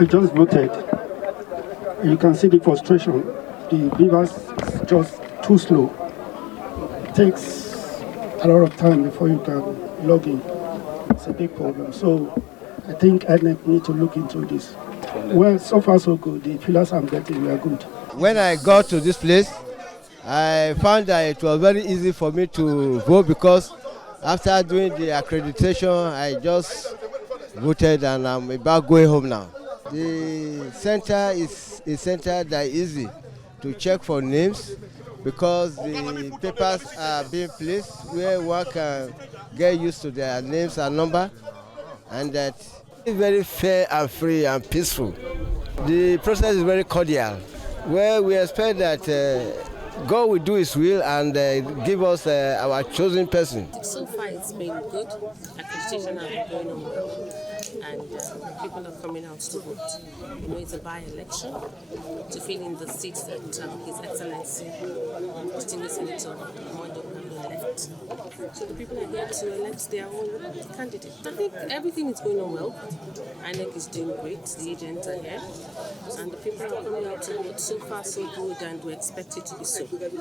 I just voted. You can see the frustration. The beavers is just too slow. It takes a lot of time before you can log in. It's a big problem. So I think INEC need to look into this. Well, so far so good. The fillers I'm getting were good. When I got to this place, I found that it was very easy for me to vote because after doing the accreditation, I just voted and I'm about going home now. The center is a center that is easy to check for names because the papers are being placed where one can get used to their names and number, and that it's very fair and free and peaceful. The process is very cordial. Well, we expect that God will do His will and give us our chosen person. So far, it's been good. Accreditation has been going on well, and people are coming out to vote. You know, it's a by-election to fill in the seats that His Excellency, Distinguished Senator Mondo Pablo left. So the people are here to elect their own candidate. I think everything is going on well. INEC is doing great. The agents are here, and the people are coming out to vote. So far, so good, and we expect it to be so.